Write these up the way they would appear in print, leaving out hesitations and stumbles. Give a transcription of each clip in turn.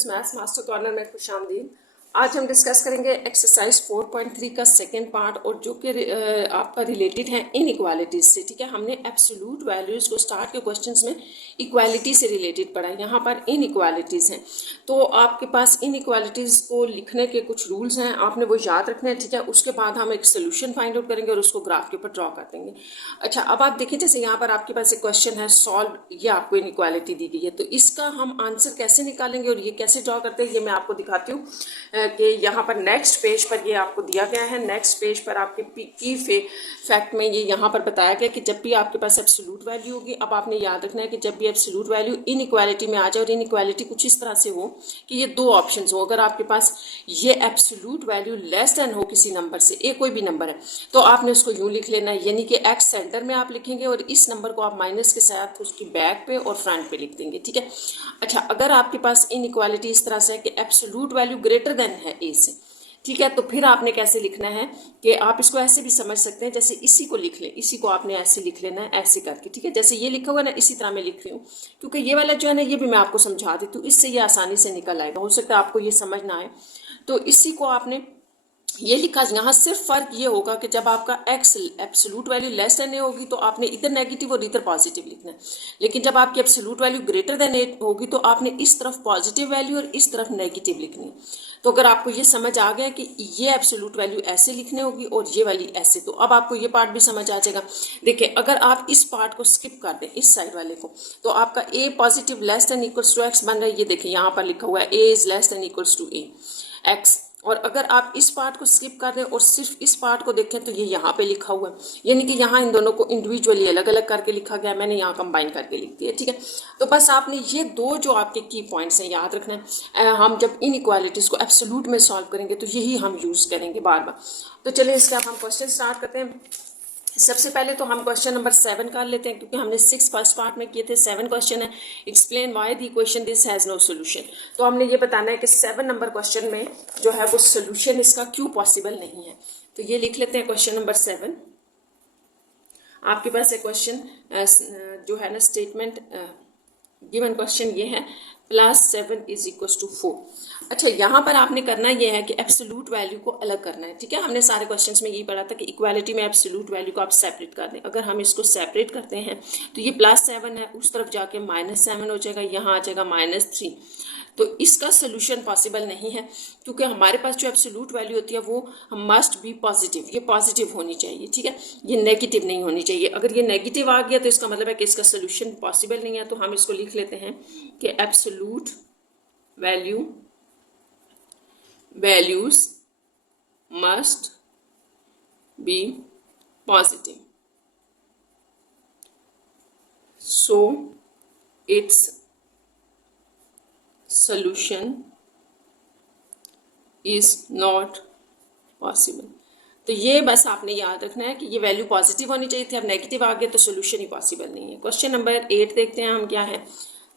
Students, maths master corner में खुशामदीद। आज हम डिस्कस करेंगे एक्सरसाइज 4.3 का सेकेंड पार्ट, और जो कि आपका रिलेटेड है इनइक्वालिटीज से। ठीक है, हमने एब्सोल्यूट वैल्यूज को स्टार्ट के क्वेश्चंस में इक्वालिटी से रिलेटेड पढ़ा है। यहाँ पर इनइक्वालिटीज हैं, तो आपके पास इनइक्वालिटीज को लिखने के कुछ रूल्स हैं, आपने वो याद रखने हैं। ठीक है, उसके बाद हम एक सोल्यूशन फाइंड आउट करेंगे और उसको ग्राफ के ऊपर ड्रॉ कर देंगे। अच्छा, अब आप देखिए, जैसे यहाँ पर आपके पास एक क्वेश्चन है सॉल्व, ये आपको इनइक्वालिटी दी गई है, तो इसका हम आंसर कैसे निकालेंगे और ये कैसे ड्रॉ करते हैं, ये मैं आपको दिखाती हूँ। कि यहाँ पर नेक्स्ट पेज पर ये आपको दिया गया है। नेक्स्ट पेज पर आपके की फैक्ट में ये यहाँ पर बताया गया कि जब भी आपके पास एब्सोल्यूट वैल्यू होगी, अब आपने याद रखना है कि जब भी एब्सोल्यूट वैल्यू इनइक्वालिटी में आ जाए, और इनइक्वालिटी कुछ इस तरह से हो कि ये दो ऑप्शन हो। अगर आपके पास ये एब्सोल्यूट वैल्यू लेस देन हो किसी नंबर से, एक कोई भी नंबर है, तो आपने उसको यूँ लिख लेना है, यानी कि एक्स सेंटर में आप लिखेंगे और इस नंबर को आप माइनस के साथ उसकी बैक पे और फ्रंट पे लिख देंगे। ठीक है। अच्छा, अगर आपके पास इनइक्वालिटी इस तरह से है कि एब्सोल्यूट वैल्यू ग्रेटर देन है ए से, ठीक है, तो फिर आपने कैसे लिखना है कि आप इसको ऐसे भी समझ सकते हैं, जैसे इसी को लिख लें, इसी को आपने ऐसे लिख लेना है, ऐसे करके। ठीक है, जैसे ये लिखा हुआ है ना, इसी तरह मैं लिख रही हूँ, क्योंकि ये वाला जो है ना, ये भी मैं आपको समझा देती हूँ, इससे ये आसानी से निकल आएगा। हो सकता है आपको ये समझ ना आए, तो इसी को आपने ये लिखा। यहाँ सिर्फ फर्क ये होगा कि जब आपका X absolute value less than A होगी, तो आपने इधर नेगेटिव और इधर पॉजिटिव लिखना है। लेकिन जब आपकी absolute value greater than A होगी, तो आपने इस तरफ पॉजिटिव वैल्यू और इस तरफ नेगेटिव लिखनी है। तो अगर आपको ये समझ आ गया कि ये एब्सोल्यूट वैल्यू ऐसे लिखनी होगी और ये वाली ऐसे, तो अब आपको ये पार्ट भी समझ आ जाएगा। देखिए, अगर आप इस पार्ट को स्किप कर दें, इस साइड वाले को, तो आपका A positive less than equals to X बन रहा है। ये देखिए, यहाँ पर लिखा हुआ है A is less than equals to A X. और अगर आप इस पार्ट को स्किप कर दें और सिर्फ इस पार्ट को देखें, तो ये यहाँ पे लिखा हुआ है, यानी कि यहाँ इन दोनों को इंडिविजुअली अलग अलग करके लिखा गया, मैंने यहाँ कंबाइन करके लिख दिया। ठीक है, तो बस आपने ये दो जो आपके की पॉइंट्स हैं याद रखना है। हम जब इनइक्वालिटीज को एब्सोल्यूट में सॉल्व करेंगे, तो यही हम यूज करेंगे बार बार। तो चलिए, इसके अब हम क्वेश्चन स्टार्ट करते हैं। सबसे पहले तो हम क्वेश्चन नंबर 7 कर लेते हैं, क्योंकि हमने 6 फर्स्ट पार्ट में किए थे। 7 क्वेश्चन है, explain why the equation this has no solution. तो हमने ये बताना है कि 7 नंबर क्वेश्चन में जो है वो सोल्यूशन इसका क्यों पॉसिबल नहीं है। तो ये लिख लेते हैं क्वेश्चन नंबर 7। आपके पास एक क्वेश्चन जो है ना, स्टेटमेंट गिवन क्वेश्चन ये है, +7 इज इक्वल टू 4। अच्छा, यहाँ पर आपने करना ये है कि एब्सोल्यूट वैल्यू को अलग करना है। ठीक है, हमने सारे क्वेश्चंस में यही पढ़ा था कि इक्वालिटी में एब्सोल्यूट वैल्यू को आप सेपरेट कर दें। अगर हम इसको सेपरेट करते हैं, तो ये +7 है, उस तरफ जाके -7 हो जाएगा, यहाँ आ जाएगा -3। तो इसका सोल्यूशन पॉसिबल नहीं है, क्योंकि हमारे पास जो एब्सोल्यूट वैल्यू होती है वो मस्ट बी पॉजिटिव, ये पॉजिटिव होनी चाहिए। ठीक है, ये नेगेटिव नहीं होनी चाहिए। अगर ये नेगेटिव आ गया, तो इसका मतलब है कि इसका सोल्यूशन पॉसिबल नहीं है। तो हम इसको लिख लेते हैं कि absolute values must be positive, so it's solution is not possible। तो ये बस आपने याद रखना है कि ये वैल्यू पॉजिटिव होनी चाहिए थी, अब नेगेटिव आ गया तो सोल्यूशन ही पॉसिबल नहीं है। क्वेश्चन नंबर 8 देखते हैं हम क्या है।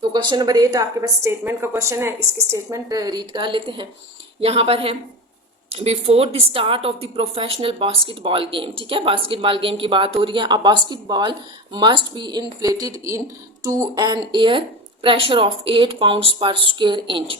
तो क्वेश्चन नंबर 8 आपके पास स्टेटमेंट का क्वेश्चन है, इसके स्टेटमेंट रीड कर लेते हैं। यहाँ पर है, before the start of the professional basketball game. ठीक है, बास्केटबॉल गेम की बात हो रही है। A basketball must be inflated into an air pressure of 8 pounds per square inch.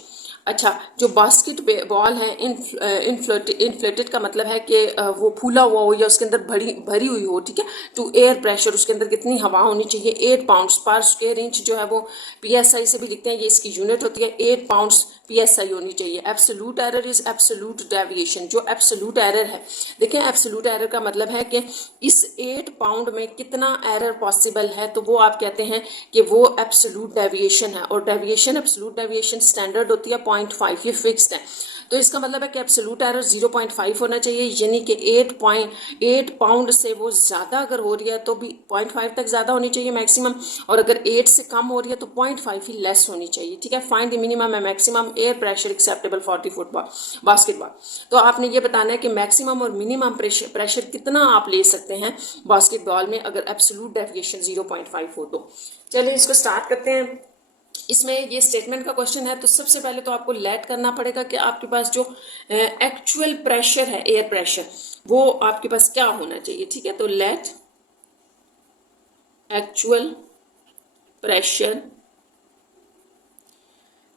अच्छा, जो बास्केट बॉल है, इन्फ्लेटेड का मतलब है कि वो फूला हुआ हो या उसके अंदर भरी हुई हो। ठीक है, टू एयर प्रेशर, उसके अंदर कितनी हवा होनी चाहिए, 8 पाउंड्स पर स्क्वायर इंच जो है वो PSI से भी लिखते हैं, ये इसकी यूनिट होती है, 8 पाउंड्स PSI होनी चाहिए। Absolute error is absolute deviation. जो एब्सोल्यूट एरर है, देखें, एब्सोल्यूट एरर का मतलब है कि इस 8 पाउंड में कितना एरर पॉसिबल है, तो वो आप कहते हैं कि वो एब्सोल्यूट डेविएशन है। और डेविएशन, एब्सोल्यूट डेविएशन स्टैंडर्ड होती है 0.5, ये फिक्स्ड है। तो इसका मतलब है कि एब्सोल्यूट एरर 0.5 होना चाहिए, यानी कि 8 पाउंड से वो ज़्यादा अगर हो रही है तो भी 0.5 तक ज़्यादा होनी चाहिए मैक्सिमम, और अगर 8 से कम हो रही है तो 0.5 ही लेस होनी चाहिए। ठीक है, find the minimum and maximum air pressure acceptable for the football basketball. तो आपने ये बताना है कि मैक्सिमम और मिनिमम प्रेशर कितना आप ले सकते हैं बास्केटबॉल में, अगर एब्सोल्यूट डेविएशन 0.5 हो तो। चलिए, इसको स्टार्ट करते हैं। इसमें ये स्टेटमेंट का क्वेश्चन है, तो सबसे पहले तो आपको लेट करना पड़ेगा कि आपके पास जो एक्चुअल प्रेशर है, एयर प्रेशर, वो आपके पास क्या होना चाहिए। ठीक है, तो let actual pressure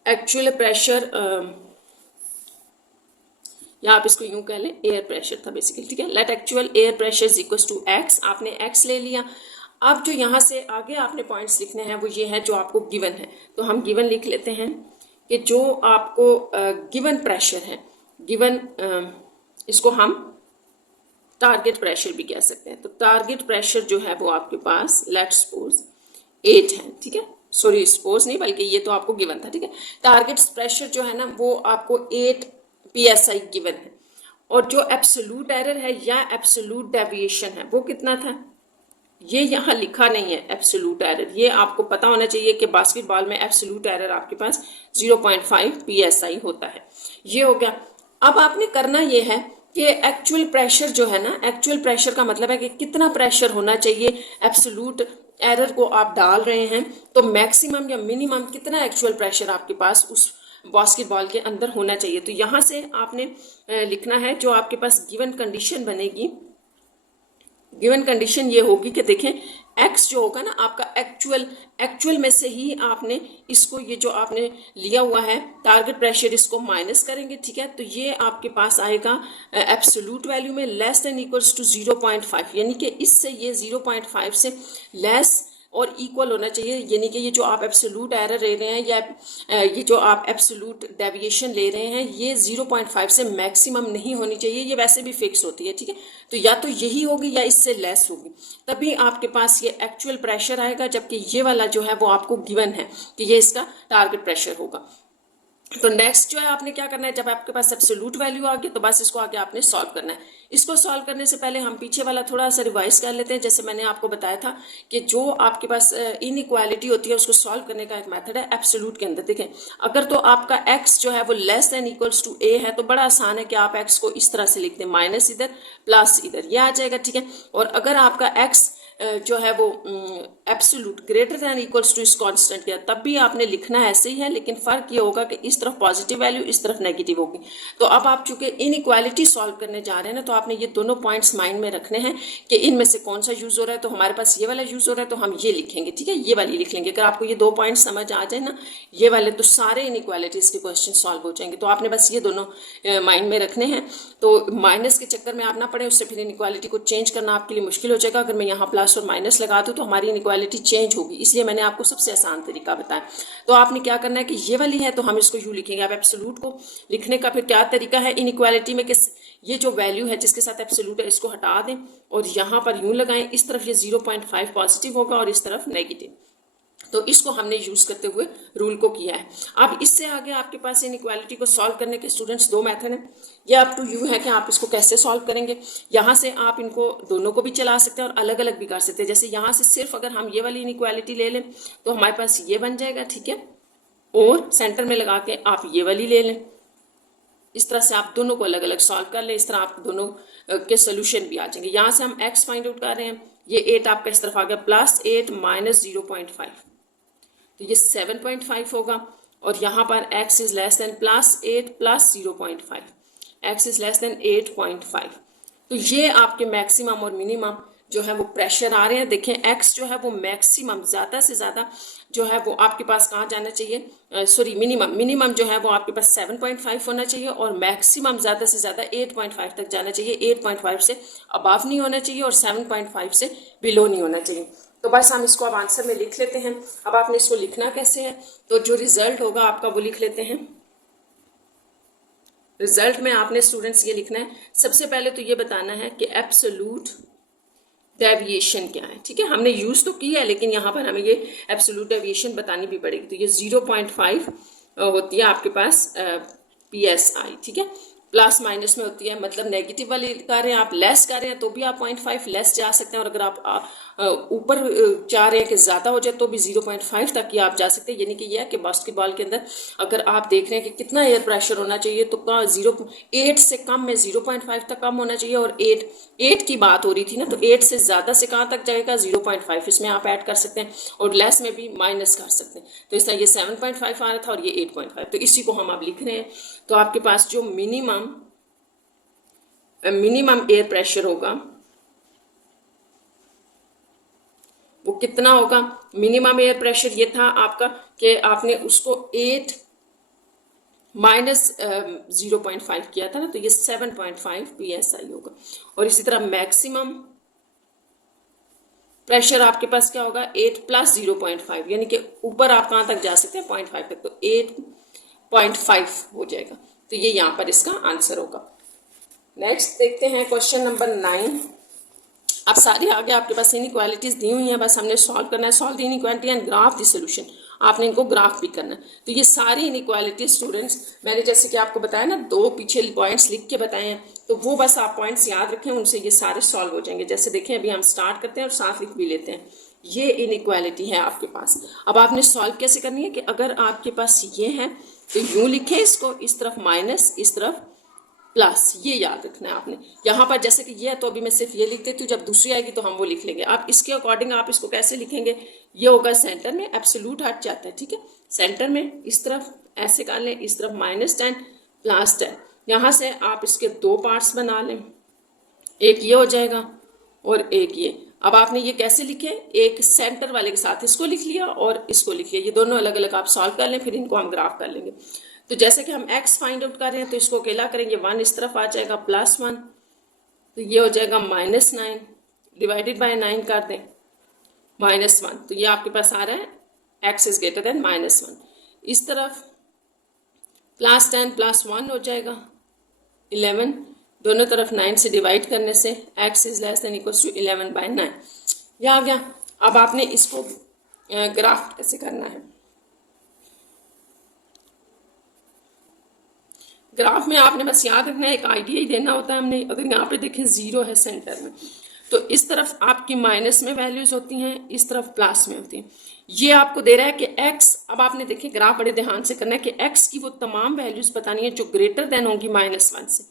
actual pressure, या आप इसको यूं कह लें एयर प्रेशर था बेसिकली, ठीक है। Let actual air pressure is equal to x, आपने एक्स ले लिया। अब जो यहाँ से आगे आपने पॉइंट्स लिखने हैं वो ये है जो आपको गिवन है, तो हम गिवन लिख लेते हैं कि जो आपको गिवन प्रेशर है, गिवन इसको हम टारगेट प्रेशर भी कह सकते हैं। तो टारगेट प्रेशर जो है वो आपके पास लेट सपोज 8 है, ठीक है। सॉरी सपोज नहीं, बल्कि ये तो आपको गिवन था, ठीक है। टारगेट प्रेशर जो है ना वो आपको 8 psi गिवन है, और जो एब्सोल्यूट एरर है या एब्सोल्यूट डेविएशन है वो कितना था, ये यहाँ लिखा नहीं है एब्सोल्यूट एरर। ये आपको पता होना चाहिए कि बास्केटबॉल में एब्सोल्यूट एरर आपके पास 0.5 psi होता है। ये हो गया। अब आपने करना ये है कि एक्चुअल प्रेशर जो है ना, एक्चुअल प्रेशर का मतलब है कि कितना प्रेशर होना चाहिए, एब्सोल्यूट एरर को आप डाल रहे हैं तो मैक्सिमम या मिनिमम कितना एक्चुअल प्रेशर आपके पास उस बास्केटबॉल के अंदर होना चाहिए। तो यहाँ से आपने लिखना है जो आपके पास गिवन कंडीशन बनेगी। गिवन कंडीशन ये होगी कि देखें x जो होगा ना आपका एक्चुअल में से ही आपने इसको, ये जो आपने लिया हुआ है टारगेट प्रेशर, इसको माइनस करेंगे, ठीक है। तो ये आपके पास आएगा एब्सोल्यूट वैल्यू में लेस देन इक्वल्स टू 0.5, यानी कि इससे ये 0.5 से लेस और इक्वल होना चाहिए। यानी कि ये जो आप एब्सोल्यूट एरर ले रहे हैं या ये जो आप एब्सोल्यूट डेविएशन ले रहे हैं ये 0.5 से मैक्सिमम नहीं होनी चाहिए, ये वैसे भी फिक्स होती है, ठीक है। तो या तो यही होगी या इससे लेस होगी, तभी आपके पास ये एक्चुअल प्रेशर आएगा, जबकि ये वाला जो है वो आपको गिवन है कि ये इसका टारगेट प्रेशर होगा। तो नेक्स्ट जो है आपने क्या करना है, जब आपके पास एब्सोल्यूट वैल्यू आ गई तो बस इसको आगे आपने सॉल्व करना है। इसको सॉल्व करने से पहले हम पीछे वाला थोड़ा सा रिवाइज कर लेते हैं। जैसे मैंने आपको बताया था कि जो आपके पास इनइक्वालिटी होती है उसको सॉल्व करने का एक मेथड है एब्सोल्यूट के अंदर। देखें अगर तो आपका x जो है वो less than equals to a है तो बड़ा आसान है कि आप x को इस तरह से लिख दें, माइनस इधर प्लस इधर, ये आ जाएगा, ठीक है। और अगर आपका x जो है वो absolute greater than equals to इस कांस्टेंट के, तब भी आपने लिखना ऐसे ही है, लेकिन फर्क ये होगा कि इस तरफ पॉजिटिव वैल्यू इस तरफ नेगेटिव होगी। तो अब आप चूंकि इनइक्वालिटी सॉल्व करने जा रहे हैं ना, तो आपने ये दोनों पॉइंट्स माइंड में रखने हैं कि इनमें से कौन सा यूज हो रहा है। तो हमारे पास ये वाला यूज हो रहा है तो हम ये लिखेंगे, ठीक है, ये वाली लिख लेंगे। अगर आपको ये 2 पॉइंट समझ आ जाए ना ये वाले, तो सारे इनइक्वालिटीज के क्वेश्चन सॉल्व हो जाएंगे। तो आपने बस ये दोनों माइंड में रखने हैं। तो माइनस के चक्कर में आप ना पड़े, उससे फिर इनइक्वालिटी को चेंज करना आपके लिए मुश्किल हो जाएगा। अगर मैं यहाँ प्लस और माइनस लगा दूँ तो हमारी इनइक्वालिटी चेंज होगी, इसलिए मैंने आपको सबसे आसान तरीका बताया। तो आपने क्या करना है कि ये वाली है तो हम इसको यूँ लिखेंगे। अब एब्सोल्यूट को लिखने का फिर क्या तरीका है इनइक्वालिटी में कि ये जो वैल्यू है जिसके साथ एब्सोल्यूट है इसको हटा दें और यहाँ पर यूँ लगाएं, इस तरफ ये 0.5 पॉजिटिव होगा और इस तरफ नेगेटिव। तो इसको हमने यूज करते हुए रूल को किया है। अब इससे आगे आपके पास इनइक्वालिटी को सॉल्व करने के स्टूडेंट्स 2 मेथड हैं। ये अप टू यू है कि आप इसको कैसे सॉल्व करेंगे। यहाँ से आप इनको दोनों को भी चला सकते हैं और अलग अलग भी कर सकते हैं। जैसे यहाँ से सिर्फ अगर हम ये वाली इनइक्वालिटी ले लें तो हमारे पास ये बन जाएगा, ठीक है, और सेंटर में लगा के आप ये वाली ले लें। इस तरह से आप दोनों को अलग अलग सॉल्व कर लें, इस तरह आप दोनों के सोल्यूशन भी आ जाएंगे। यहाँ से हम x फाइंड आउट कर रहे हैं, ये 8 आपका इस तरफ आ गया, प्लस 8 माइनस 0.5, तो ये 7.5 होगा। और यहाँ पर x is less then plus 8 plus 0.5, x is less then 8.5। तो ये आपके मैक्सिमम और मिनिमम जो है वो प्रेशर आ रहे हैं। देखें x जो है वो मैक्सिमम ज़्यादा से ज़्यादा जो है वो आपके पास कहाँ जाना चाहिए, सॉरी मिनिमम जो है वो आपके पास 7.5 होना चाहिए और मैक्सिमम ज़्यादा से ज़्यादा 8.5 तक जाना चाहिए। 8.5 से अबाव नहीं होना चाहिए और 7.5 से बिलो नहीं होना चाहिए। तो बस हम इसको अब आंसर में लिख लेते हैं। अब आपने इसको लिखना कैसे है, तो जो रिजल्ट होगा आपका वो लिख लेते हैं। रिजल्ट में आपने स्टूडेंट्स ये लिखना है, सबसे पहले तो ये बताना है कि एब्सोल्यूट डेविएशन क्या है, ठीक है। हमने यूज तो की है लेकिन यहाँ पर हमें ये एब्सोल्यूट डेविएशन बतानी भी पड़ेगी। तो ये 0.5 होती है आपके पास PSI, ठीक है। प्लस माइनस में होती है, मतलब नेगेटिव वाली कर रहे हैं आप, लेस कर रहे हैं तो भी आप 0.5 लेस जा सकते हैं, और अगर आप ऊपर चाह रहे हैं कि ज़्यादा हो जाए तो भी 0.5 तक ही आप जा सकते हैं। यानी कि यह है कि बास्केटबॉल के अंदर अगर आप देख रहे हैं कि कितना एयर प्रेशर होना चाहिए तो 0.8 से कम में 0.5 तक कम होना चाहिए, और 8 की बात हो रही थी ना, तो 8 से ज़्यादा से कहाँ तक जाएगा 0.5, इसमें आप ऐड कर सकते हैं और लेस में भी माइनस कर सकते हैं। तो इस तरह ये 7.5 आ रहा था और ये 8.5, तो इसी को हम अब लिख रहे हैं। तो आपके पास जो मिनिमम एयर प्रेशर होगा वो कितना होगा। मिनिमम एयर प्रेशर ये था आपका कि आपने उसको 8 -0.5 किया था ना, तो ये 7.5 psi होगा। और इसी तरह मैक्सिमम प्रेशर आपके पास क्या होगा 8 + 0.5, यानी कि ऊपर आप कहाँ तक जा सकते हैं 0.5 तक, तो 8.5 हो जाएगा। तो ये यहाँ पर इसका आंसर होगा। नेक्स्ट देखते हैं क्वेश्चन नंबर 9। अब सारी आगे आपके पास इनइक्वालिटीज दी हुई हैं, बस हमने सॉल्व करना है। Solve the inequality and graph the solution, आपने इनको ग्राफ भी करना है। तो ये सारी इनइक्वालिटी स्टूडेंट्स मैंने जैसे कि आपको बताया ना, 2 पीछे पॉइंट्स लिख के बताए हैं, तो वो बस आप पॉइंट्स याद रखें, उनसे ये सारे सॉल्व हो जाएंगे। जैसे देखें अभी हम स्टार्ट करते हैं और साथ लिख भी लेते हैं। ये इनइक्वालिटी है आपके पास। अब आपने सॉल्व कैसे करनी है कि अगर आपके पास ये है तो यूं लिखें इसको, इस तरफ माइनस, इस तरफ प्लस, ये याद रखना है आपने। यहाँ पर जैसे कि ये है तो अभी मैं सिर्फ ये लिख देती हूँ, जब दूसरी आएगी तो हम वो लिख लेंगे। आप इसके अकॉर्डिंग आप इसको कैसे लिखेंगे, ये होगा सेंटर में, एब्सोल्यूट हट जाता है, ठीक है। सेंटर में इस तरफ ऐसे कर लें, इस तरफ -10 +10। यहाँ से आप इसके 2 पार्ट्स बना लें, एक ये हो जाएगा और एक ये। अब आपने ये कैसे लिखे, एक सेंटर वाले के साथ इसको लिख लिया और इसको लिख लिया, ये दोनों अलग अलग आप सॉल्व कर लें, फिर इनको हम ग्राफ कर लेंगे। तो जैसे कि हम x फाइंड आउट कर रहे हैं तो इसको अकेला करेंगे, 1 इस तरफ आ जाएगा +1, तो ये हो जाएगा -9 डिवाइडेड बाय 9 कर दें -1, तो ये आपके पास आ रहा है x इज ग्रेटर देन -1। इस तरफ +10 +1 हो जाएगा 11, दोनों तरफ 9 से डिवाइड करने से x is less than equals to 11/9, ये आ गया। अब आपने इसको ग्राफ कैसे करना है, ग्राफ में आपने बस याद रखना है, एक आइडिया ही देना होता है हमने। अगर यहाँ पे देखें 0 है सेंटर में, तो इस तरफ आपकी माइनस में वैल्यूज होती हैं, इस तरफ प्लस में होती हैं। ये आपको दे रहा है कि x, अब आपने देखें ग्राफ बड़े ध्यान से करना है कि x की वो तमाम वैल्यूज बतानी है जो ग्रेटर देन होंगी -1 से।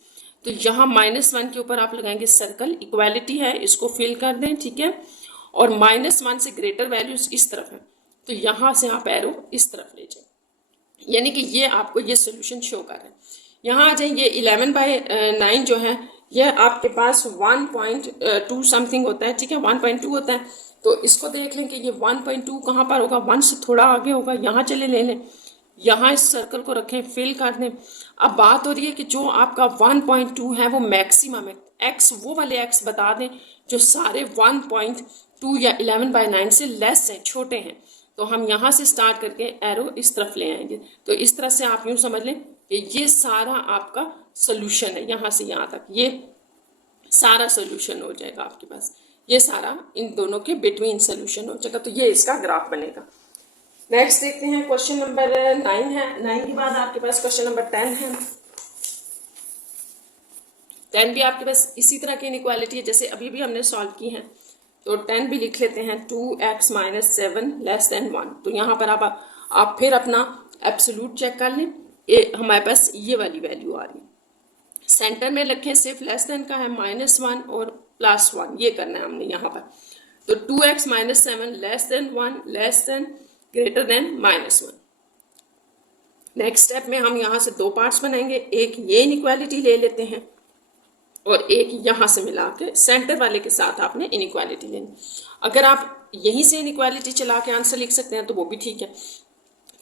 तो यहाँ -1 के ऊपर आप लगाएंगे सर्कल, इक्वालिटी है, इसको फिल कर दें, ठीक है। और -1 से ग्रेटर वैल्यूज इस तरफ है, तो यहाँ से आप एरो इस तरफ ले जाए, यानी कि ये आपको ये सोल्यूशन शो कर रहा है। यहाँ आ जाए, ये 11/9 जो है ये आपके पास 1.2 समथिंग होता है, ठीक है, 1.2 होता है। तो इसको देख लें कि ये 1.2 कहाँ पर होगा, 1 से थोड़ा आगे होगा, यहाँ चले ले लें, यहाँ इस सर्कल को रखें, फिल कर दें। अब बात हो रही है कि जो आपका 1.2 है वो मैक्सिमम है, x वो वाले x बता दें जो सारे 1.2 या 11/9 से लेस हैं, छोटे हैं। तो हम यहाँ से स्टार्ट करके एरो इस तरफ ले आएंगे, तो इस तरह से आप यूँ समझ लें कि ये सारा आपका सोल्यूशन है, यहाँ से यहाँ तक ये सारा सोल्यूशन हो जाएगा आपके पास, ये सारा इन दोनों के बिटवीन सोल्यूशन हो जाएगा। तो ये इसका ग्राफ बनेगा। नेक्स्ट देखते हैं, क्वेश्चन नंबर 9 है। 9 के बाद आपके पास क्वेश्चन नंबर 10 है। 10 भी आपके पास इसी तरह की इनइक्वालिटी है जैसे अभी भी हमने सॉल्व की है। तो 10 भी लिख लेते हैं, 2x - 7 लेस देन 1। तो यहाँ पर आप फिर अपना एब्सोल्यूट चेक कर लें, हमारे पास ये वाली वैल्यू आ रही है। सेंटर में रखें, सिर्फ लेस देन का है -1 और +1, ये करना है हमने यहाँ पर। तो 2x - 7 less than 1 less than greater than -1। Next step में हम यहाँ से 2 पार्ट्स बनाएंगे, एक ये इनइक्वालिटी ले लेते हैं और एक यहाँ से मिला के सेंटर वाले के साथ आपने इनइक्वालिटी लेनी। अगर आप यहीं से इनइक्वालिटी चला के आंसर लिख सकते हैं तो वो भी ठीक है।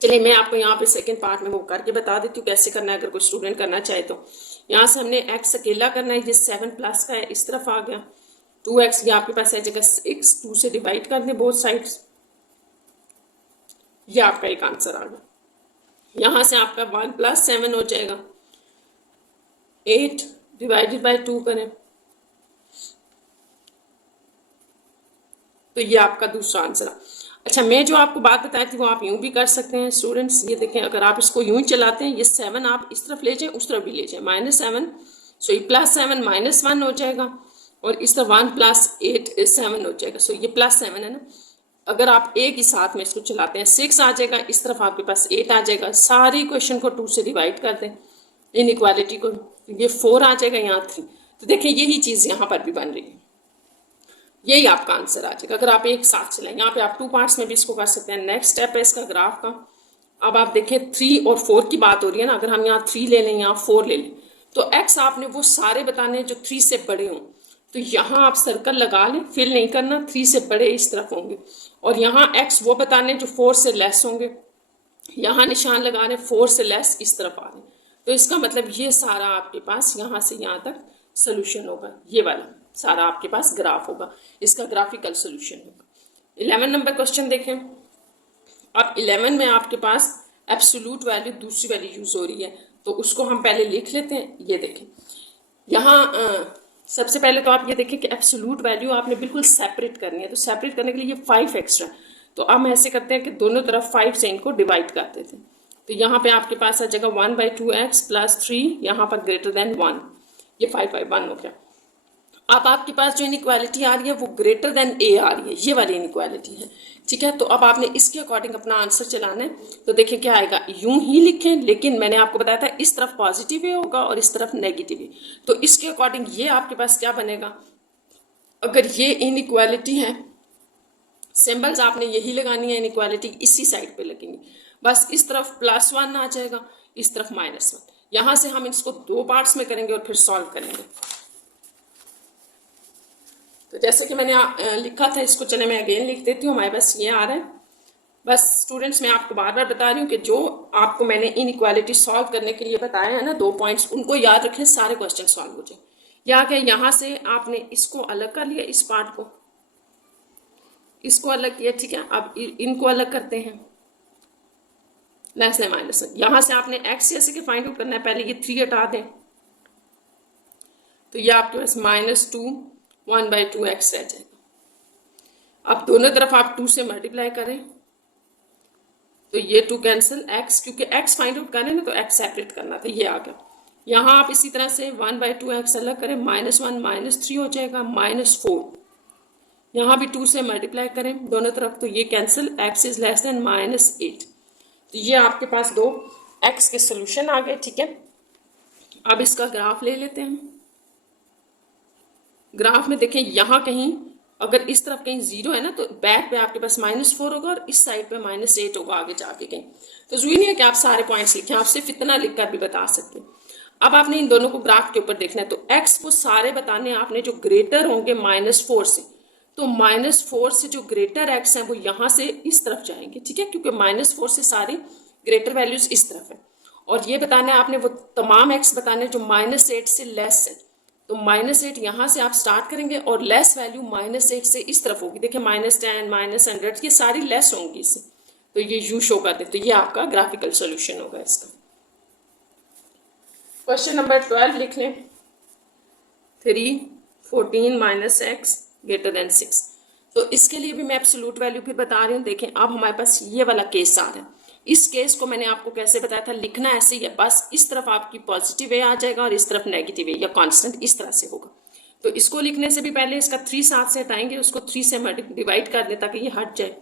चलिए मैं आपको यहाँ पे सेकंड पार्ट में वो करके बता देती हूँ कैसे करना है, अगर कोई स्टूडेंट करना चाहे तो। यहाँ से हमने x अकेला करना है, ये 7+ का है, इस तरफ आ गया 2x, ये आपके पास है जगह x 2 से डिवाइड कर दें बोथ साइड्स, ये आपका एक आंसर आ गया। यहाँ से आपका 1 + 7 हो जाएगा, 8 डिवाइडेड बाय 2 करें तो ये आपका दूसरा आंसर है। अच्छा, मैं जो आपको बात बताई थी वो आप यूं भी कर सकते हैं स्टूडेंट्स। ये देखें, अगर आप इसको यूं ही चलाते हैं, ये 7 आप इस तरफ ले जाएं, उस तरफ भी ले जाएं, -7, सो ये +7 -1 हो जाएगा, और इस तरफ 1 + 8 7 हो जाएगा, सो ये +7 है ना। अगर आप एक ही साथ में इसको चलाते हैं 6 आ जाएगा, इस तरफ आपके पास 8 आ जाएगा। सारी क्वेश्चन को 2 से डिवाइड कर दें, इनइक्वालिटी को, ये 4 आ जाएगा, यहाँ 3। तो देखिए यही चीज़ यहाँ पर भी बन रही है, यही आपका आंसर आ जाएगा अगर आप एक साथ चलाएं। यहाँ पे आप 2 पार्ट्स में भी इसको कर सकते हैं। नेक्स्ट स्टेप है इसका ग्राफ का। अब आप देखें 3 और 4 की बात हो रही है ना, अगर हम यहाँ 3 ले लें, यहाँ 4 ले लें, तो x आपने वो सारे बताने हैं जो 3 से बड़े हों। तो यहाँ आप सर्कल लगा लें, फिल नहीं करना, 3 से बड़े इस तरफ होंगे, और यहाँ x वो बताने जो 4 से लेस होंगे, यहाँ निशान लगा रहे 4 से लेस इस तरफ आ रहे हैं। तो इसका मतलब ये सारा आपके पास यहाँ से यहाँ तक सोल्यूशन होगा, ये वाला सारा आपके पास ग्राफ होगा, इसका ग्राफिकल सोल्यूशन होगा। 11 नंबर क्वेश्चन देखें। अब 11 में आपके पास एब्सोल्यूट वैल्यू दूसरी वाली यूज हो रही है, तो उसको हम पहले लिख लेते हैं। ये देखें यहाँ सबसे पहले तो आप ये देखें कि एब्सोल्यूट वैल्यू आपने बिल्कुल सेपरेट करनी है, तो सेपरेट करने के लिए ये 5 एक्स्ट्रा, तो हम ऐसे करते हैं कि दोनों तरफ 5 से इनको डिवाइड कर देते हैं। तो यहाँ पे आपके पास आ जाएगा 1/2x प्लस 3, यहाँ पर ग्रेटर देन 1, ये 5/1 हो गया। अब आपके पास जो इनइक्वालिटी आ रही है वो ग्रेटर देन a आ रही है, ये वाली इनइक्वालिटी है, ठीक है। तो अब आपने इसके अकॉर्डिंग अपना आंसर चलाना है। तो देखिए क्या आएगा, यूं ही लिखें, लेकिन मैंने आपको बताया था इस तरफ पॉजिटिव ए होगा और इस तरफ नेगेटिव ए, तो इसके अकॉर्डिंग ये आपके पास क्या बनेगा, अगर ये इनइक्वालिटी है, सिंबल्स आपने यही लगानी है, इनइक्वालिटी इसी साइड पे लगेंगी, बस इस तरफ +1 आ जाएगा, इस तरफ -1। यहां से हम इसको 2 पार्ट्स में करेंगे और फिर सॉल्व करेंगे। तो जैसे कि मैंने लिखा था, इसको चले मैं अगेन लिख देती हूँ, हमारे पास ये आ रहा है। बस स्टूडेंट्स, मैं आपको बार बार बता रही हूँ कि जो आपको मैंने इनइक्वालिटी सॉल्व करने के लिए बताया है ना, 2 पॉइंट्स, उनको याद रखें, सारे क्वेश्चन सॉल्व हो जाए। या क्या यहाँ से आपने इसको अलग कर लिया, इस पार्ट को, इसको अलग किया, ठीक है। अब इनको अलग करते हैं, लेस देन माइनस। यहाँ से आपने x जैसे कि फाइंड आउट करना है, पहले ये 3 हटा दें, तो ये आपके पास -2 1/2x रह जाएगा। अब दोनों तरफ आप 2 से मल्टीप्लाई करें, तो ये 2 कैंसिल, x, क्योंकि x फाइंड आउट करें ना तो x सेपरेट करना था, ये आ गया। यहाँ आप इसी तरह से 1/2x अलग करें, -1 -3 हो जाएगा, -4। यहाँ भी 2 से मल्टीप्लाई करें दोनों तरफ, तो ये cancel, x is less then -8। तो ये आपके पास 2 x के सोल्यूशन आ गए, ठीक है। अब इसका ग्राफ ले लेते हैं। ग्राफ में देखें, यहाँ कहीं अगर इस तरफ कहीं 0 है ना, तो बैक पे आपके पास -4 होगा और इस साइड पे -8 होगा आगे जाके कहीं। तो जरूरी नहीं है कि आप सारे पॉइंट्स लिखें, आप सिर्फ इतना लिखकर भी बता सकते हैं। अब आपने इन दोनों को ग्राफ के ऊपर देखना है, तो x वो सारे बताने आपने जो ग्रेटर होंगे -4 से, तो -4 से जो ग्रेटर x है वो यहाँ से इस तरफ जाएंगे, ठीक है, क्योंकि -4 से सारी ग्रेटर वैल्यूज इस तरफ है। और ये बताना है आपने वो तमाम x बताने जो -8 से लेस है, तो -8 यहाँ से आप स्टार्ट करेंगे और लेस वैल्यू -8 से इस तरफ होगी। देखिए -10 -100 ये सारी लेस होंगी इससे, तो ये यू शो कर दे, तो ये आपका ग्राफिकल सॉल्यूशन होगा इसका। क्वेश्चन नंबर 12 लिख लें। 3 14 - x ग्रेटर देन 6। तो इसके लिए भी मैं एब्सोल्यूट वैल्यू फिर बता रही हूँ। देखें अब हमारे पास ये वाला केस आ रहा है। इस केस को मैंने आपको कैसे बताया था, लिखना ऐसे ही है, बस इस तरफ आपकी पॉजिटिव ए आ जाएगा और इस तरफ नेगेटिव ए या कांस्टेंट इस तरह से होगा। तो इसको लिखने से भी पहले इसका 3 साथ से हटाएंगे, उसको 3 से डिवाइड कर दें ताकि ये हट जाए।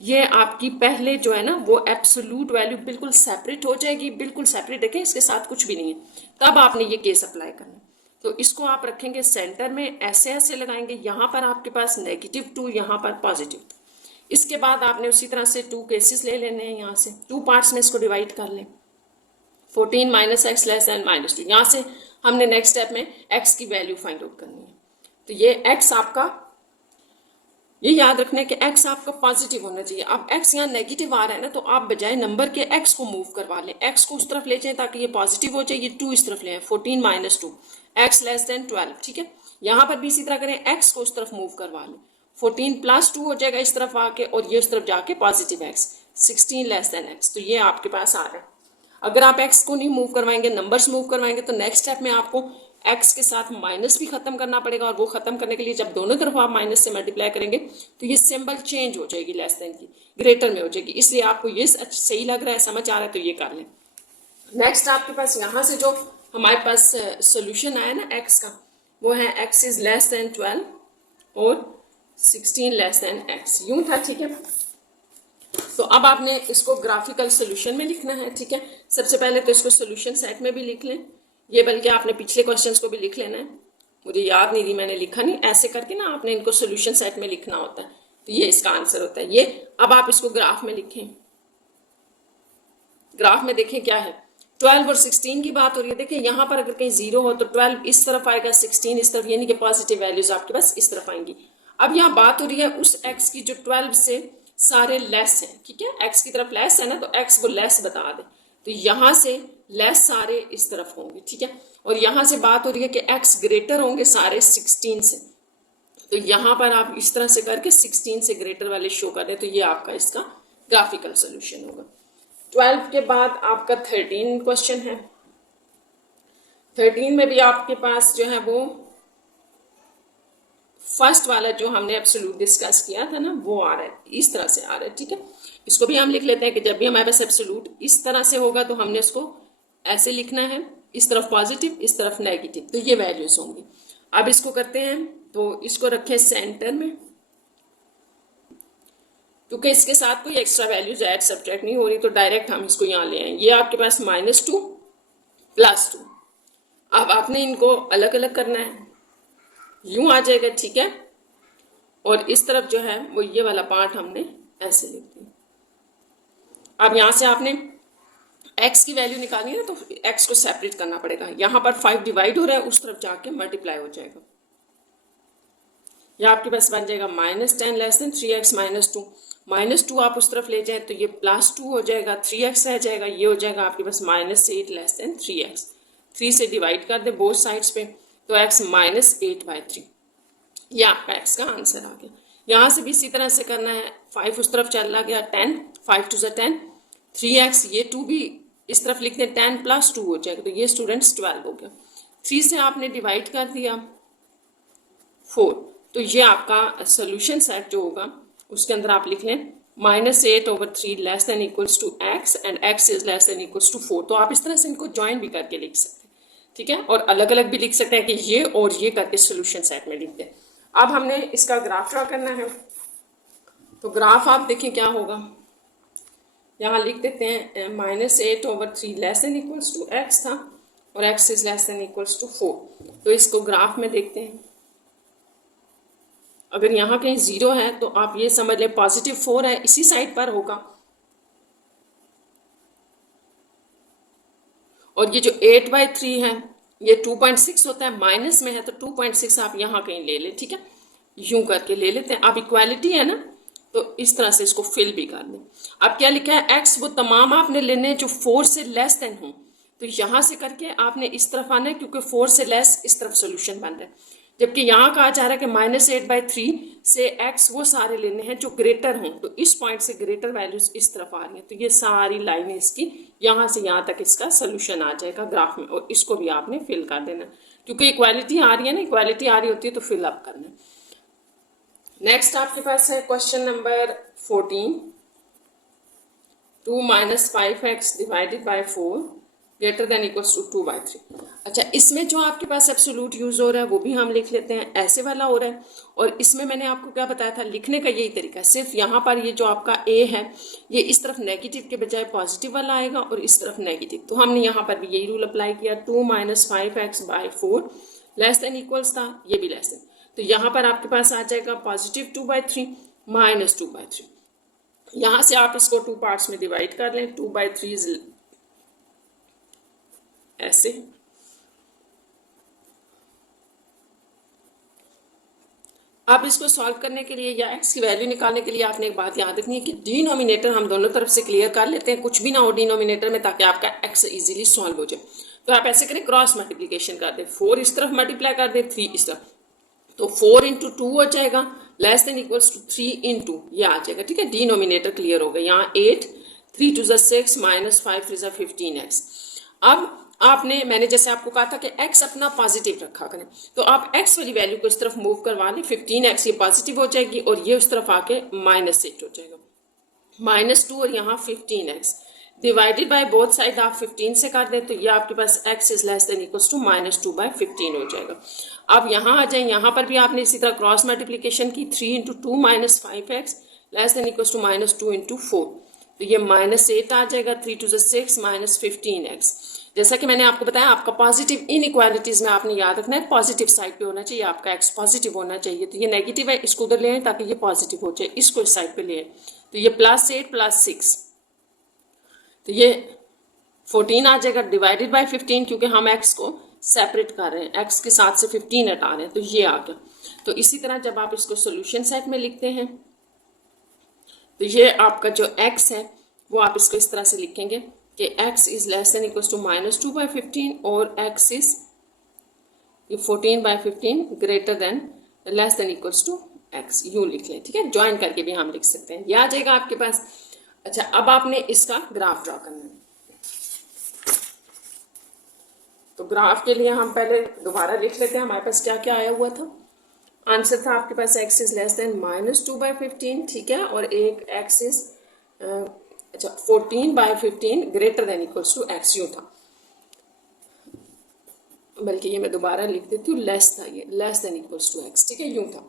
ये आपकी पहले जो है ना वो एब्सोल्यूट वैल्यू बिल्कुल सेपरेट हो जाएगी, बिल्कुल सेपरेट, देखें इसके साथ कुछ भी नहीं है, तब आपने ये केस अप्लाई करना। तो इसको आप रखेंगे सेंटर में, ऐसे ऐसे लगाएंगे, यहाँ पर आपके पास -2, यहाँ पर +2। इसके बाद आपने उसी तरह से 2 केसेस ले लेने हैं, यहाँ से 2 पार्ट्स में इसको डिवाइड कर लें। 14 - x लेस देन -2, यहाँ से हमने नेक्स्ट स्टेप में x की वैल्यू फाइंड आउट करनी है। तो ये x आपका, ये याद रखना है कि x आपका पॉजिटिव होना चाहिए। अब x यहाँ नेगेटिव आ रहा है ना, तो आप बजाय नंबर के x को मूव करवा लें, x को उस तरफ ले जाएं ताकि ये पॉजिटिव हो जाए, ये 2 इस तरफ ले आए, 14 - 2 x लेस देन 12, ठीक है। यहाँ पर भी इसी तरह करें, x को उस तरफ मूव करवा लें, 14 + 2 हो जाएगा इस तरफ आके, और ये उस तरफ जाके positive x, 16 less than x। तो ये आपके पास आ रहा है। अगर आप x को नहीं मूव करवाएंगे, नंबर्स मूव करवाएंगे, तो नेक्स्ट स्टेप में आपको x के साथ माइनस भी खत्म करना पड़ेगा, और वो खत्म करने के लिए जब दोनों तरफ आप माइनस से मल्टीप्लाई करेंगे तो ये सिंबल चेंज हो जाएगी, लेस देन की ग्रेटर में हो जाएगी। इसलिए आपको ये सही लग रहा है, समझ आ रहा है, तो ये कर लें। नेक्स्ट आपके पास यहाँ से जो हमारे पास सोल्यूशन आया ना x का, वो है x इज लेस देन 12 और 16 लेस देन x, यूं था, ठीक है। तो अब आपने इसको ग्राफिकल सोल्यूशन में लिखना है, ठीक है। सबसे पहले तो इसको सोल्यूशन सेट में भी लिख लें, ये बल्कि आपने पिछले क्वेश्चंस को भी लिख लेना है, मुझे याद नहीं थी, मैंने लिखा नहीं, ऐसे करके ना आपने इनको सोल्यूशन सेट में लिखना होता है, तो ये इसका आंसर होता है। ये अब आप इसको ग्राफ में लिखें। ग्राफ में देखें क्या है, 12 और 16 की बात हो रही है। देखिए यहाँ पर अगर कहीं 0 हो तो 12 इस तरफ आएगा, 16 इस तरफ, यानी कि पॉजिटिव वैल्यूज आपके पास इस तरफ आएंगी। अब यहाँ बात हो रही है उस x की जो 12 से सारे लेस हैं, ठीक है, x की तरफ लेस है ना, तो x वो लेस बता दे, तो यहाँ से लेस सारे इस तरफ होंगे, ठीक है। और यहाँ से बात हो रही है कि x ग्रेटर होंगे सारे 16 से, तो यहाँ पर आप इस तरह से करके 16 से ग्रेटर वाले शो कर दें, तो ये आपका इसका ग्राफिकल सोल्यूशन होगा। 12 के बाद आपका 13 क्वेश्चन है। 13 में भी आपके पास जो है वो फर्स्ट वाला जो हमने एब्सोल्यूट डिस्कस किया था ना, वो आ रहा है, इस तरह से आ रहा है, ठीक है। इसको भी हम लिख लेते हैं कि जब भी हमारे पास एब्सोल्यूट इस तरह से होगा तो हमने इसको ऐसे लिखना है, इस तरफ पॉजिटिव इस तरफ नेगेटिव, तो ये वैल्यूज होंगी। अब इसको करते हैं, तो इसको रखें सेंटर में, क्योंकि इसके साथ कोई एक्स्ट्रा वैल्यूज ऐड सब्ट्रैक्ट नहीं हो रही, तो डायरेक्ट हम इसको यहाँ ले आए। ये आपके पास -2 +2। अब आपने इनको अलग अलग करना है, यूं आ जाएगा, ठीक है। और इस तरफ जो है वो ये वाला पार्ट हमने ऐसे लिख दिया। अब यहाँ से आपने x की वैल्यू निकालनी है ना, तो x को सेपरेट करना पड़ेगा। यहाँ पर 5 डिवाइड हो रहा है, उस तरफ जाके मल्टीप्लाई हो जाएगा। यह आपके पास बन जाएगा -10 लेस देन 3x -2। -2 आप उस तरफ ले जाए तो ये +2 हो जाएगा, 3x रह जाएगा, ये हो जाएगा आपके पास -8 लेस देन 3x। 3 से डिवाइड कर दे बोथ साइड्स पे, तो x -8/3, ये आपका x का आंसर आ गया। यहाँ से भी इसी तरह से करना है, 5 उस तरफ चला गया, 10, 5 2 10, 3x, ये 2 भी इस तरफ लिख दें, 10 + 2 हो जाएगा, तो ये स्टूडेंट्स 12 हो गया। 3 से आपने डिवाइड कर दिया 4, तो ये आपका सोल्यूशन सेट जो होगा उसके अंदर आप लिख लें -8/3 less than equals to x and x is less than equals to 4। तो आप इस तरह से इनको ज्वाइन भी करके लिख सकते हैं, ठीक है। और अलग अलग भी लिख सकते हैं कि ये और ये करके सोल्यूशन सेट में लिख दें। अब हमने इसका ग्राफ ड्रा करना है, तो ग्राफ आप देखें क्या होगा। यहाँ लिख देते हैं -8/3 less than equals to x था, और x is less than equals to 4। तो इसको ग्राफ में देखते हैं, अगर यहाँ कहीं 0 है तो आप ये समझ लें +4 है, इसी साइड पर होगा। और ये जो 8/3 है ये 2.6 होता है, माइनस में है तो 2.6 आप यहाँ कहीं ले लें, ठीक है। यूं करके ले लेते हैं। अब इक्वालिटी है ना, तो इस तरह से इसको फिल भी कर दें। अब क्या लिखा है, x वो तमाम आपने लेने जो 4 से लेस देन हो, तो यहाँ से करके आपने इस तरफ आना है, क्योंकि 4 से लेस इस तरफ सोल्यूशन बन रहा है। जबकि यहाँ कहा जा रहा है कि -8/3 से x वो सारे लेने हैं जो ग्रेटर हों, तो इस पॉइंट से ग्रेटर वैल्यूज इस तरफ आ रही हैं, तो ये सारी लाइनें इसकी यहाँ से यहाँ तक इसका सोल्यूशन आ जाएगा ग्राफ में। और इसको भी आपने फिल कर देना, क्योंकि इक्वालिटी आ रही है ना, इक्वालिटी आ रही होती है तो फिल अप करना। नेक्स्ट आपके पास है question number 14, 2 - 5x divided by 4 greater than equals to 2/3। अच्छा, इसमें जो आपके पास एब्सोल्यूट यूज हो रहा है वो भी हम लिख लेते हैं, ऐसे वाला हो रहा है। और इसमें मैंने आपको क्या बताया था, लिखने का यही तरीका है, सिर्फ यहाँ पर ये जो आपका a है ये इस तरफ नेगेटिव के बजाय पॉजिटिव वाला आएगा और इस तरफ नेगेटिव। तो हमने यहाँ पर भी यही रूल अप्लाई किया, 2 - 5x/4 लेस देन इक्वल्स था, ये भी लेस देन, तो यहाँ पर आपके पास आ जाएगा +2/3 -2/3। यहाँ से आप इसको 2 पार्ट्स में डिवाइड कर लें, 2/3 ऐसे। अब इसको सॉल्व करने के लिए या x की वैल्यू निकालने के लिए आपने एक बात याद रखनी है कि डिनोमिनेटर हम दोनों तरफ से क्लियर कर लेते हैं, कुछ भी ना हो डिनोमिनेटर में, ताकि आपका x इजीली सॉल्व हो जाए। तो आप ऐसे करें, क्रॉस मल्टीप्लिकेशन कर दें, 4 इस तरफ मल्टीप्लाई कर दें, 3 इस तरफ, तो 4 × 2 हो जाएगा लेस देन इक्वल्स टू 3 × ये आ जाएगा, ठीक है। डिनोमिनेटर क्लियर हो गया। यहाँ 8, 3 2 6 -5 3 15x। अब आपने, मैंने जैसे आपको कहा था कि x अपना पॉजिटिव रखा करें, तो आप x वाली वैल्यू को इस तरफ मूव करवा लें, 15x ये पॉजिटिव हो जाएगी और ये उस तरफ आके -8 हो जाएगा, -2 और यहाँ 15x divided by both side आप 15 से कर दें, तो ये आपके पास x is less than equals to -2/15 हो जाएगा। अब यहाँ आ जाए, यहाँ पर भी आपने इसी तरह क्रॉस मल्टीप्लिकेशन की, 3 × 2 - 5x less than equals to -2 × 4, तो ये -8 आ जाएगा, 3 2 6 -15x। जैसा कि मैंने आपको बताया, आपका पॉजिटिव इन इक्वालिटीज में आपने याद रखना है, पॉजिटिव साइड पे होना चाहिए, आपका x पॉजिटिव होना चाहिए। तो ये नेगेटिव है, इसको उधर ले आए ताकि ये पॉजिटिव हो जाए, इसको इस साइड पे ले आए, तो ये +8 + 6, तो ये 14 आ जाएगा डिवाइडेड बाय 15, क्योंकि हम x को सेपरेट कर रहे हैं, x के साथ से 15 हटा रहे हैं, तो ये आ गया। तो इसी तरह जब आप इसको सोल्यूशन सेट में लिखते हैं, तो ये आपका जो x है वो आप इसको इस तरह से लिखेंगे, कि x is less than equals to -2/15 और x is 14/15 greater than less than equals to x, यूँ लिख लें, ठीक है। ज्वाइन करके भी हम लिख सकते हैं, ये आ जाएगा आपके पास। अच्छा, अब आपने इसका ग्राफ ड्रा करना है। तो ग्राफ के लिए हम पहले दोबारा लिख लेते हैं हमारे पास क्या क्या आया हुआ था। आंसर था आपके पास x इज लेस देन -2/15, ठीक है, और एक x is 14/15 greater than equals to x, यूँ था, बल्कि ये मैं दोबारा लिख देती हूँ, लेस था, ये less than equals to x, ठीक है, यूँ था।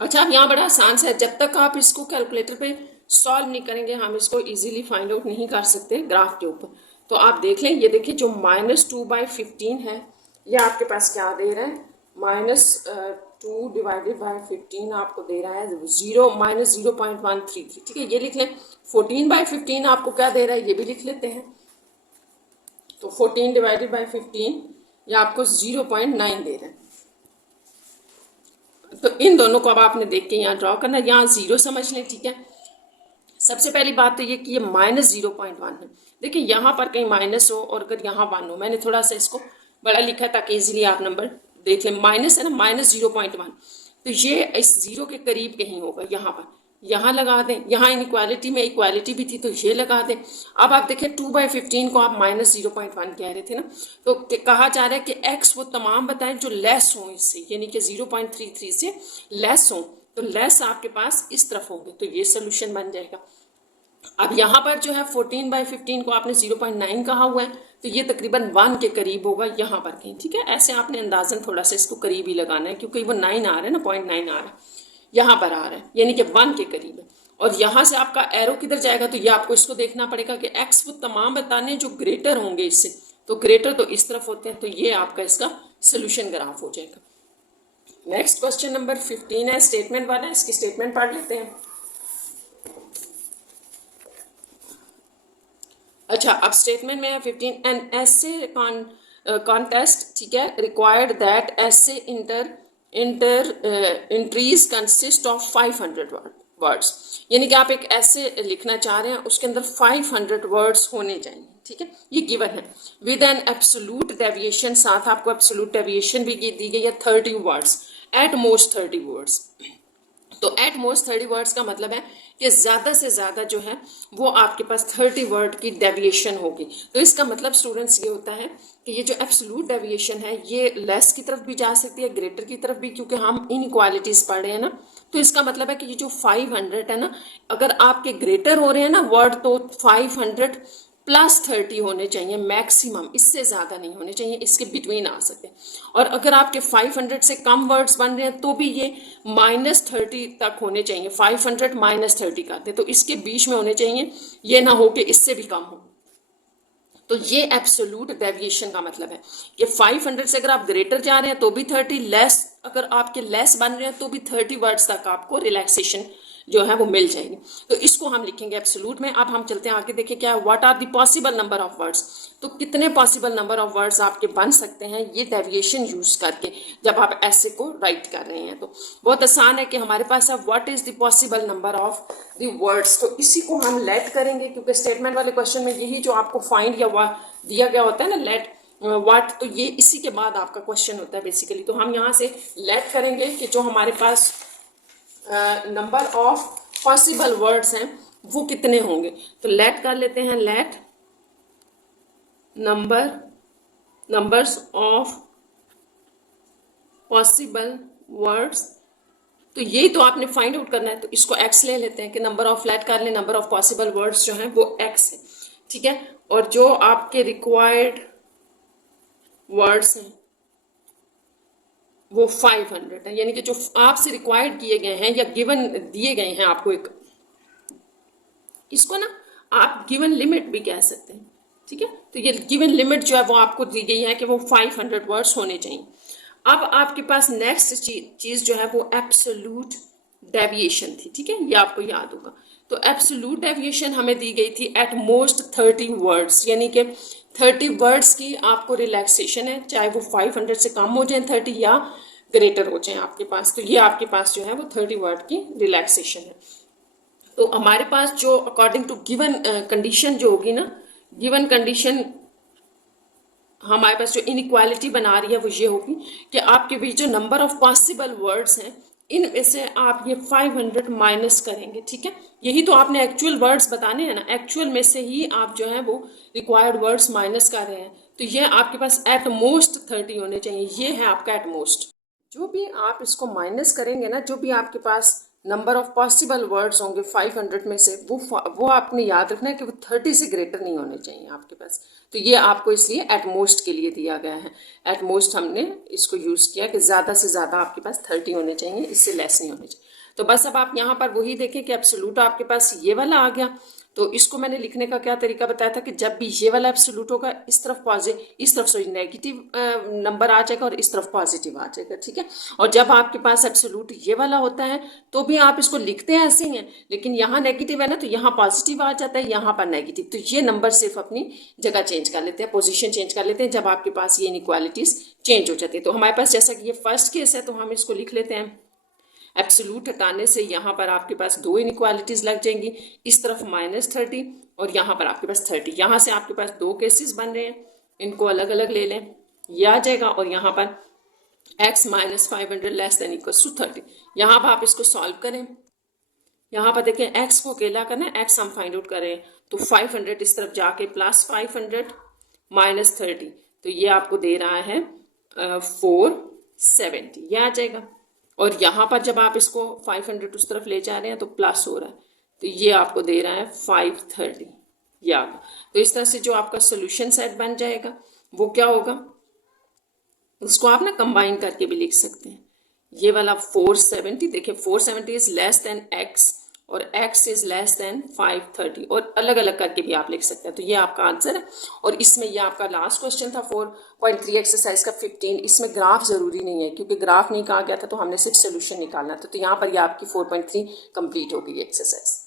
अच्छा, अब यहाँ बड़ा आसान सा है, जब तक आप इसको कैलकुलेटर पे सॉल्व नहीं करेंगे हम इसको इजीली फाइंड आउट नहीं कर सकते ग्राफ के ऊपर। तो आप देख लें, ये देखिए जो -2/15 है ये आपके पास क्या दे रहा है, -2 डिवाइडेड बाय 15 आपको दे रहा है -0.133, ठीक है, ये लिख लें। 14/15 आपको क्या दे रहा है, ये भी लिख लेते हैं। तो 14 डिवाइडेड बाय 15 ये आपको 0.9 दे रहा है। तो इन दोनों को अब आपने देख के यहाँ ड्रॉ करना है, यहाँ 0 समझ लें, ठीक है। सबसे पहली बात तो ये कि ये -0.1 है। देखिए यहाँ पर कहीं माइनस हो और अगर यहाँ 1 हो, मैंने थोड़ा सा इसको बड़ा लिखा है ताकि इजीली आप नंबर देख लें। माइनस है ना, -0.1, तो ये इस 0 के करीब कहीं होगा, यहाँ पर, यहाँ लगा दें। यहाँ इनइक्वालिटी में इक्वालिटी भी थी तो ये लगा दें। अब आप देखें 2/15 को आप -0.1 कह रहे थे ना, तो कहा जा रहा है कि x वो तमाम बताएं जो लेस हों इससे, यानी कि 0.33 से लेस हों, तो लेस आपके पास इस तरफ होंगे, तो ये सोल्यूशन बन जाएगा। अब यहाँ पर जो है 14/15 को आपने 0.9 कहा हुआ है, तो ये तकरीबन 1 के करीब होगा यहाँ पर कहीं, ठीक है। ऐसे आपने अंदाजन थोड़ा सा इसको करीब ही लगाना है, क्योंकि वो 9 आ रहा है ना, 0.9 आ रहा है, यहाँ पर आ रहा है, यानी कि 1 के करीब है। और यहाँ से आपका एरो किधर जाएगा, तो ये आपको इसको देखना पड़ेगा कि x वो तमाम बताने जो ग्रेटर होंगे इससे, तो ग्रेटर तो इस तरफ होते हैं, तो ये आपका इसका सोल्यूशन ग्राफ हो जाएगा। नेक्स्ट क्वेश्चन नंबर 15 है, स्टेटमेंट वाला, इसकी स्टेटमेंट पढ़ लेते हैं। अच्छा, अब स्टेटमेंट में है 15, एन ऐसे कॉन्टेस्ट, ठीक है, रिक्वायर्ड दैट ऐसे इंट्रीज कंसिस्ट ऑफ 500 वर्ड्स, यानी कि आप एक ऐसे लिखना चाह रहे हैं, उसके अंदर 500 वर्ड्स होने चाहिए, ठीक है, ये गिवन है। विद एन एब्सोल्यूट डेविएशन, साथ आपको एब्सोल्यूट डेविएशन भी दी गई है 30 वर्ड्स, एट मोस्ट 30 वर्ड्स। तो एट मोस्ट 30 वर्ड्स का मतलब है कि ज़्यादा से ज़्यादा जो है वो आपके पास 30 वर्ड की डेविएशन होगी। तो इसका मतलब स्टूडेंट्स ये होता है कि ये जो एब्सोल्यूट डेविएशन है ये लेस की तरफ भी जा सकती है, ग्रेटर की तरफ भी, क्योंकि हम इनइक्वालिटीज़ पढ़ रहे हैं ना। तो इसका मतलब है कि ये जो 500 है ना, अगर आपके ग्रेटर हो रहे हैं ना वर्ड, तो 500 + 30 होने चाहिए मैक्सिमम, इससे ज़्यादा नहीं होने चाहिए, इसके बिटवीन आ सकते हैं। और अगर आपके 500 से कम वर्ड्स बन रहे हैं तो भी ये -30 तक होने चाहिए, 500 -30 करते, तो इसके बीच में होने चाहिए, ये ना हो कि इससे भी कम हो। तो ये एब्सोल्यूट डेविएशन का मतलब है कि 500 से अगर आप ग्रेटर जा रहे हैं तो भी 30, लेस अगर आपके लेस बन रहे हैं तो भी 30 वर्ड्स तक आपको रिलैक्सेशन जो है वो मिल जाएगी। तो इसको हम लिखेंगे एब्सोल्यूट में। अब हम चलते हैं आगे, देखें क्या है, what are the possible number of words. तो कितने पॉसिबल नंबर ऑफ वर्ड्स आपके बन सकते हैं ये डेविएशन यूज करके, जब आप ऐसे को राइट कर रहे हैं। तो बहुत आसान है कि हमारे पास है what is the possible number of the words. तो इसी को हम लेट करेंगे, क्योंकि स्टेटमेंट वाले क्वेश्चन में यही जो आपको फाइंड या दिया गया होता है ना, लेट व्हाट, तो ये इसी के बाद आपका क्वेश्चन होता है बेसिकली। तो हम यहाँ से लेट करेंगे कि जो हमारे पास नंबर ऑफ पॉसिबल वर्ड्स हैं वो कितने होंगे। तो लेट कर लेते हैं, late numbers of possible words. तो यही तो आपने फाइंड आउट करना है, तो इसको x ले लेते हैं कि नंबर ऑफ, लेट कर ले, नंबर ऑफ पॉसिबल वर्ड्स जो हैं वो x है, ठीक है। और जो आपके रिक्वायर्ड वर्ड्स हैं वो 500 है, यानी कि जो आपसे रिक्वायर्ड किए गए हैं या गिवन दिए गए हैं आपको, एक इसको ना आप गिवन लिमिट भी कह सकते हैं, ठीक है। तो ये गिवन लिमिट जो है वो आपको दी गई है कि वो 500 वर्ड्स होने चाहिए। अब आपके पास नेक्स्ट चीज जो है वो एब्सोल्यूट डेविएशन थी, ठीक है, ये आपको याद होगा। तो एब्सोल्यूट डेविएशन हमें दी गई थी एट मोस्ट 30 वर्ड्स, यानी कि 30 वर्ड्स की आपको रिलैक्सेशन है, चाहे वो 500 से कम हो जाए 30 या ग्रेटर हो जाए आपके पास। तो ये आपके पास जो है वो 30 वर्ड की रिलैक्सेशन है। तो हमारे पास जो अकॉर्डिंग टू गिवन कंडीशन जो होगी ना, गिवन कंडीशन हमारे पास जो इनइक्वालिटी बना रही है वो ये होगी कि आपके बीच जो नंबर ऑफ पॉसिबल वर्ड्स हैं इनमें से आप ये 500 माइनस करेंगे, ठीक है। यही तो आपने एक्चुअल वर्ड्स बताने हैं ना, एक्चुअल में से ही आप जो है वो रिक्वायर्ड वर्ड्स माइनस कर रहे हैं। तो ये आपके पास एट मोस्ट 30 होने चाहिए, ये है आपका एट मोस्ट। जो भी आप इसको माइनस करेंगे ना, जो भी आपके पास नंबर ऑफ पॉसिबल वर्ड्स होंगे 500 में से, वो आपने याद रखना है कि वो 30 से ग्रेटर नहीं होने चाहिए आपके पास। तो ये आपको इसलिए एट मोस्ट के लिए दिया गया है। एट मोस्ट हमने इसको यूज़ किया कि ज़्यादा से ज़्यादा आपके पास 30 होने चाहिए, इससे लेस नहीं होने चाहिए। तो बस अब आप यहाँ पर वही देखें कि एब्सोल्यूट आपके पास ये वाला आ गया। तो इसको मैंने लिखने का क्या तरीका बताया था कि जब भी ये वाला एब्सोल्यूट होगा इस तरफ इस तरफ सॉरी नेगेटिव नंबर आ जाएगा और इस तरफ पॉजिटिव आ जाएगा, ठीक है। और जब आपके पास एब्सोल्यूट ये वाला होता है तो भी आप इसको लिखते हैं ऐसे ही हैं, लेकिन यहाँ नेगेटिव है ना, तो यहाँ पॉजिटिव आ जाता है, यहाँ पर नेगेटिव। तो ये नंबर सिर्फ अपनी जगह चेंज कर लेते हैं, पोजिशन चेंज कर लेते हैं जब आपके पास ये इनइक्वालिटीज चेंज हो जाती है। तो हमारे पास जैसा कि ये फर्स्ट केस है तो हम इसको लिख लेते हैं। एब्सोल्यूट हटाने से यहाँ पर आपके पास दो इनइक्वालिटीज लग जाएंगी, इस तरफ -30 और यहाँ पर आपके पास 30। यहाँ से आपके पास दो केसेस बन रहे हैं, इनको अलग अलग ले लें, ये आ जाएगा। और यहाँ पर x - 500 less than equals to 30। यहाँ पर आप इसको सॉल्व करें, यहाँ पर देखें x को अकेला करना है, x हम फाइंड आउट करें तो 500 इस तरफ जाके +500 -30, तो ये आपको दे रहा है 470, ये आ जाएगा। और यहाँ पर जब आप इसको 500 उस तरफ ले जा रहे हैं तो प्लस हो रहा है, तो ये आपको दे रहा है 530, ये आ गया। तो इस तरह से जो आपका सोल्यूशन सेट बन जाएगा वो क्या होगा, उसको आप ना कंबाइन करके भी लिख सकते हैं। ये वाला 470, देखिए 470 इज लेस देन x और x इज लेस देन 530, और अलग अलग करके भी आप लिख सकते हैं। तो ये आपका आंसर है। और इसमें ये आपका लास्ट क्वेश्चन था 4.3 एक्सरसाइज का 15। इसमें ग्राफ जरूरी नहीं है क्योंकि ग्राफ नहीं कहा गया था, तो हमने सिर्फ सोल्यूशन निकालना था। तो यहाँ पर ये आपकी 4.3 कंप्लीट हो गई एक्सरसाइज।